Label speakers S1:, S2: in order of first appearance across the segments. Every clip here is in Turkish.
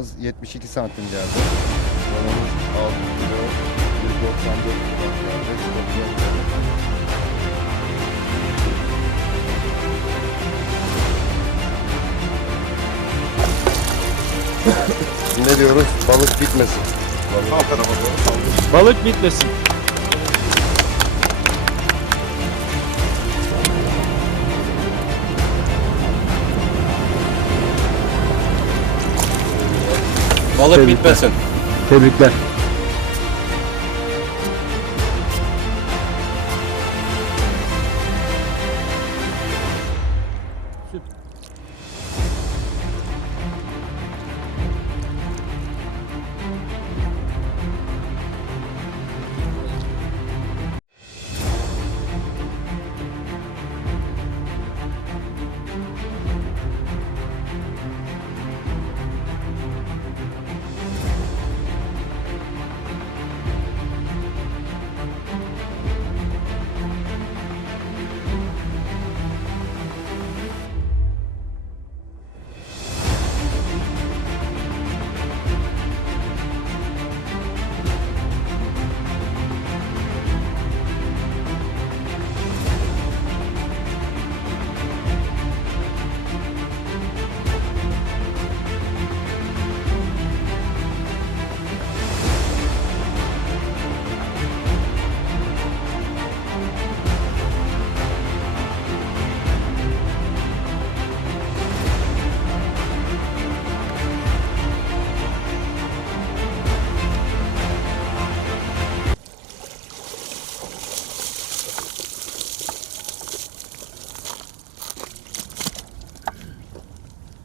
S1: Balığımız 72 santim geldi. Balığımız 6 kilo 194 gram geldi. Toplam geldi. ne diyoruz? Balık bitmesin. Balık.
S2: Balık bitmesin.
S3: Balık bitmesin.
S2: Tebrikler.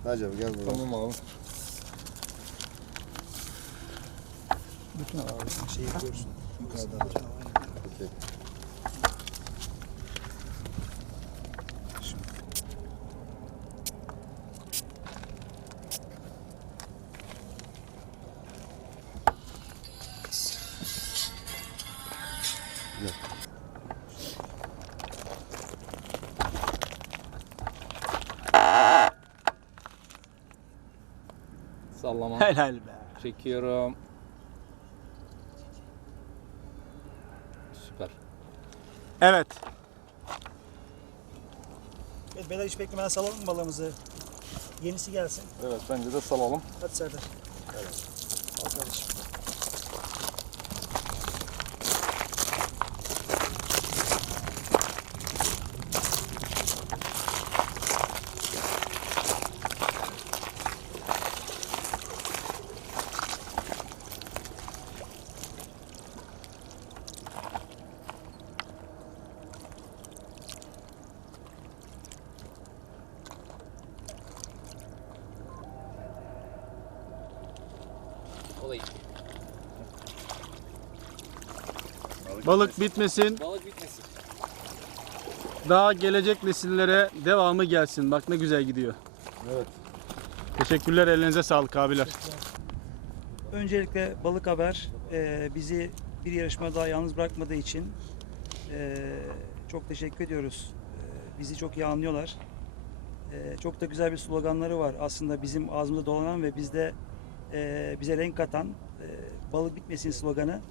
S1: Hacı abi gel buraya.
S4: Tamam abi.
S5: Bütün abi şeyi görsün. Yukarıdan.
S3: Sallama.
S2: Helal be.
S3: Çekiyorum. Süper.
S2: Evet.
S5: Evet, beyler hiç beklemeden salalım mı balığımızı? Yenisi gelsin.
S4: Evet bence de salalım.
S5: Hadi Serdar. Al kardeşim.
S2: Balık bitmesin.
S3: Balık bitmesin.
S2: Daha gelecek nesillere devamı gelsin. Bak ne güzel gidiyor.
S4: Evet.
S2: Teşekkürler. Elinize sağlık abiler.
S5: Öncelikle Balık Haber e, bizi bir yarışma daha yalnız bırakmadığı için e, çok teşekkür ediyoruz. E, bizi çok iyi anlıyorlar. E, çok da güzel bir sloganları var aslında bizim ağzımızda dolanan ve bizde e, bize renk katan e, balık bitmesin sloganı.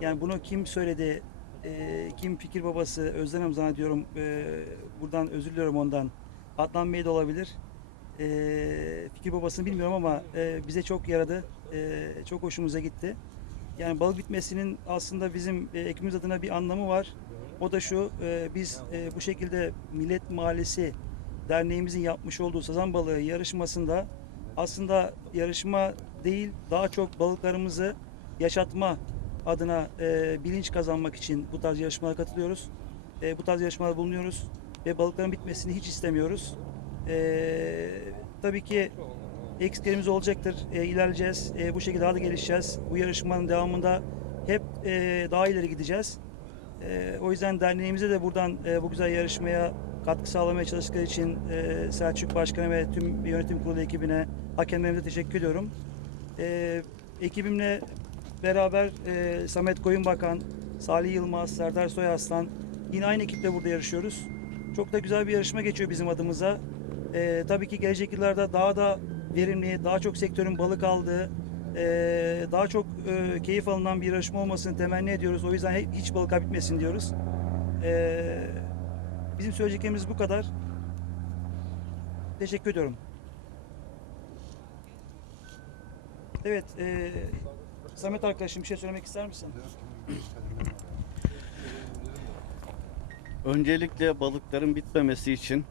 S5: Yani bunu kim söyledi, e, kim fikir babası, Özlem Hanım zannediyorum, e, buradan özür diliyorum ondan. Adnan Bey de olabilir. E, fikir babasını bilmiyorum ama e, bize çok yaradı, e, çok hoşumuza gitti. Yani balık bitmesinin aslında bizim e, ekibimiz adına bir anlamı var. O da şu, e, biz e, bu şekilde Millet Mahallesi derneğimizin yapmış olduğu sazan balığı yarışmasında aslında yarışma değil, daha çok balıklarımızı yaşatma adına e, bilinç kazanmak için bu tarz yarışmalara katılıyoruz. E, bu tarz yarışmalar bulunuyoruz ve balıkların bitmesini hiç istemiyoruz. E, tabii ki eksiklerimiz olacaktır. E, ilerleyeceğiz. E, bu şekilde daha da gelişeceğiz. Bu yarışmanın devamında hep e, daha ileri gideceğiz. E, o yüzden derneğimize de buradan e, bu güzel yarışmaya katkı sağlamaya çalıştıkları için e, Selçuk Başkan'a ve tüm yönetim kurulu ekibine, hakemlerimize teşekkür ediyorum. E, ekibimle beraber e, Samet Koyunbakan, Salih Yılmaz, Serdar Soyaslan yine aynı ekiple burada yarışıyoruz. Çok da güzel bir yarışma geçiyor bizim adımıza. E, tabii ki gelecek yıllarda daha da verimli, daha çok sektörün balık aldığı, e, daha çok e, keyif alınan bir yarışma olmasını temenni ediyoruz. O yüzden hiç balık bitmesin diyoruz. E, bizim söyleyeceklerimiz bu kadar. Teşekkür ediyorum. Evet, e, Samet arkadaşım bir şey söylemek ister misin?
S6: Öncelikle balıkların bitmemesi için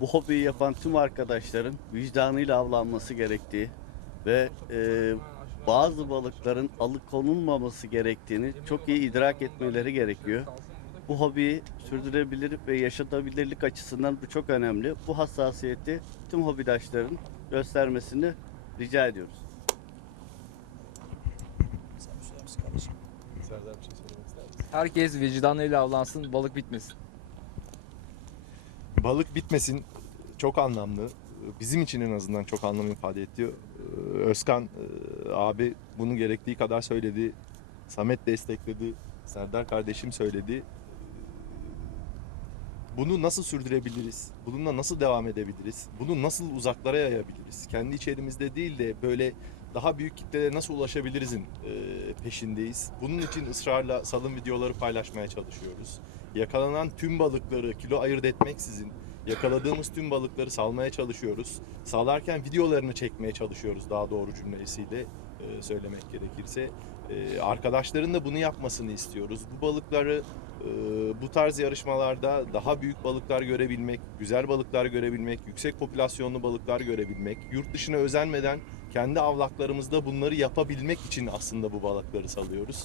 S6: bu hobiyi yapan tüm arkadaşların vicdanıyla avlanması gerektiği ve e, bazı balıkların alıkonulmaması gerektiğini çok iyi idrak etmeleri gerekiyor. Bu hobiyi sürdürebilir ve yaşatabilirlik açısından bu çok önemli. Bu hassasiyeti tüm hobidaşların göstermesini rica ediyoruz.
S5: Sen bir söyler misin kardeşim?
S7: Herkes vicdanıyla avlansın, balık bitmesin.
S8: Balık bitmesin çok anlamlı. Bizim için en azından çok anlam ifade ediyor. Ee, Özkan e, abi bunu gerektiği kadar söyledi. Samet destekledi. Serdar kardeşim söyledi. Bunu nasıl sürdürebiliriz? Bununla nasıl devam edebiliriz? Bunu nasıl uzaklara yayabiliriz? Kendi içerimizde değil de böyle daha büyük kitlelere nasıl ulaşabilirizin e, peşindeyiz. Bunun için ısrarla salım videoları paylaşmaya çalışıyoruz. Yakalanan tüm balıkları kilo ayırt etmeksizin yakaladığımız tüm balıkları salmaya çalışıyoruz. Salarken videolarını çekmeye çalışıyoruz daha doğru cümlesiyle e, söylemek gerekirse. E, arkadaşların da bunu yapmasını istiyoruz. Bu balıkları bu tarz yarışmalarda daha büyük balıklar görebilmek, güzel balıklar görebilmek, yüksek popülasyonlu balıklar görebilmek, yurt dışına özenmeden kendi avlaklarımızda bunları yapabilmek için aslında bu balıkları salıyoruz.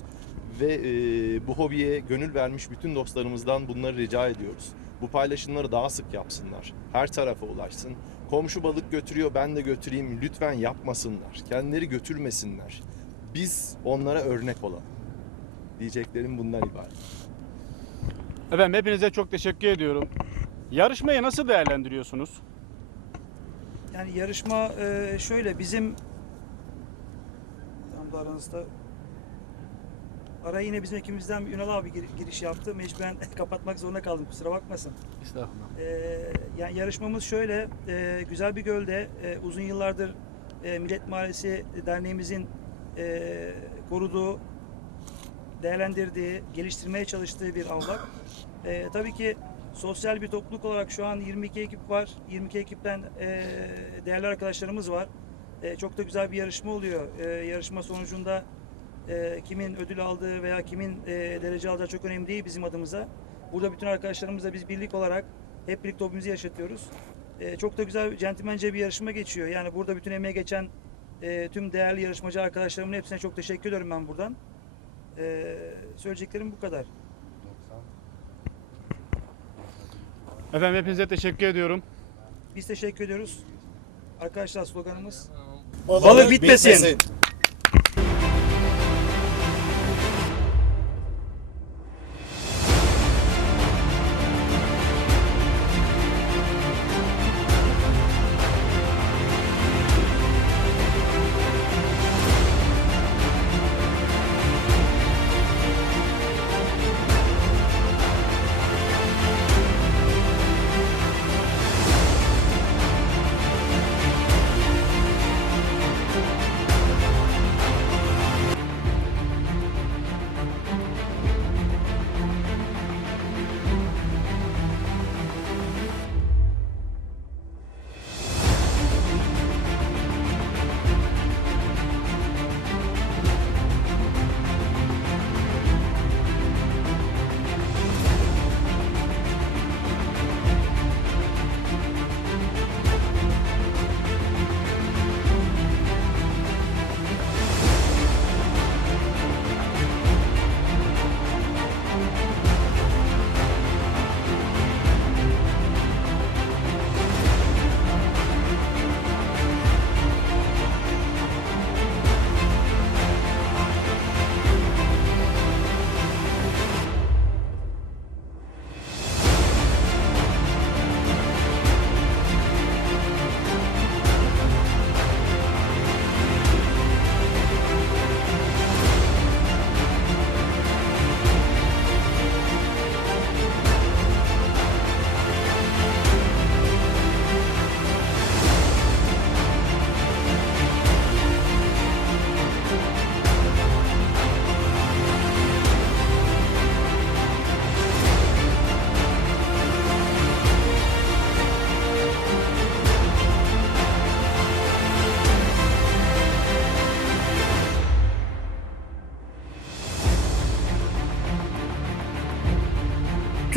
S8: Ve e, bu hobiye gönül vermiş bütün dostlarımızdan bunları rica ediyoruz. Bu paylaşımları daha sık yapsınlar. Her tarafa ulaşsın. Komşu balık götürüyor ben de götüreyim lütfen yapmasınlar. Kendileri götürmesinler. Biz onlara örnek olalım. Diyeceklerim bundan ibaret.
S2: Efendim hepinize çok teşekkür ediyorum. Yarışmayı nasıl değerlendiriyorsunuz?
S5: Yani yarışma e, şöyle bizim tam da aranızda araya yine bizim ekibimizden Ünal abi gir- giriş yaptı. Mecburen kapatmak zorunda kaldım. Kusura bakmasın.
S2: Estağfurullah.
S5: Ee, yani yarışmamız şöyle, e, güzel bir gölde e, uzun yıllardır e, Millet Mahallesi Derneğimizin e, koruduğu, değerlendirdiği, geliştirmeye çalıştığı bir avlak. E, tabii ki sosyal bir topluluk olarak şu an 22 ekip var. 22 ekipten e, değerli arkadaşlarımız var. E, çok da güzel bir yarışma oluyor. E, yarışma sonucunda e, kimin ödül aldığı veya kimin e, derece alacağı çok önemli değil bizim adımıza. Burada bütün arkadaşlarımızla biz birlik olarak hep birlikte hobimizi yaşatıyoruz. E, çok da güzel, centilmence bir yarışma geçiyor. Yani burada bütün emeğe geçen e, tüm değerli yarışmacı arkadaşlarımın hepsine çok teşekkür ediyorum ben buradan. E, söyleyeceklerim bu kadar.
S2: Efendim hepinize teşekkür ediyorum.
S5: Biz teşekkür ediyoruz. Arkadaşlar sloganımız
S3: Balık,
S5: bitmesin.